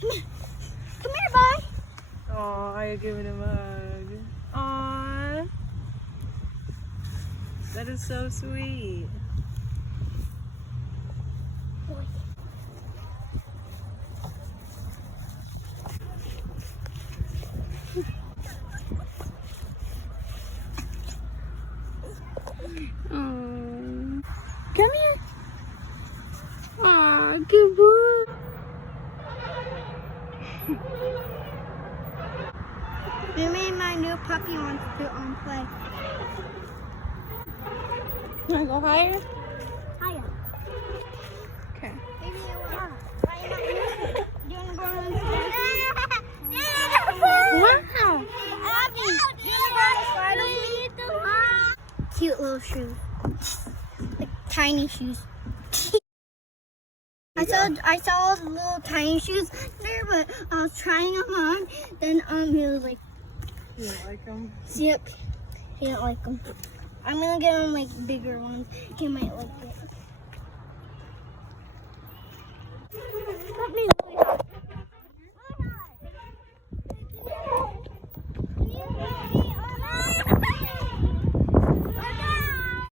Come here. Come here, bye. Aw, you're giving him a hug. Aw. That is so sweet. Come here. Aw, good boy. Me and my new puppy wants to play. You wanna go higher? Hiya. Okay. Maybe you will. Why you not using it? You wanna go on the Wow. Abby, do you want to slide with me? Cute little shoes. Like tiny shoes. I saw the little tiny shoes there, but I was trying them on. Then he was like, You don't like him? yep, he didn't like them. I'm gonna get him like bigger ones. He might like it.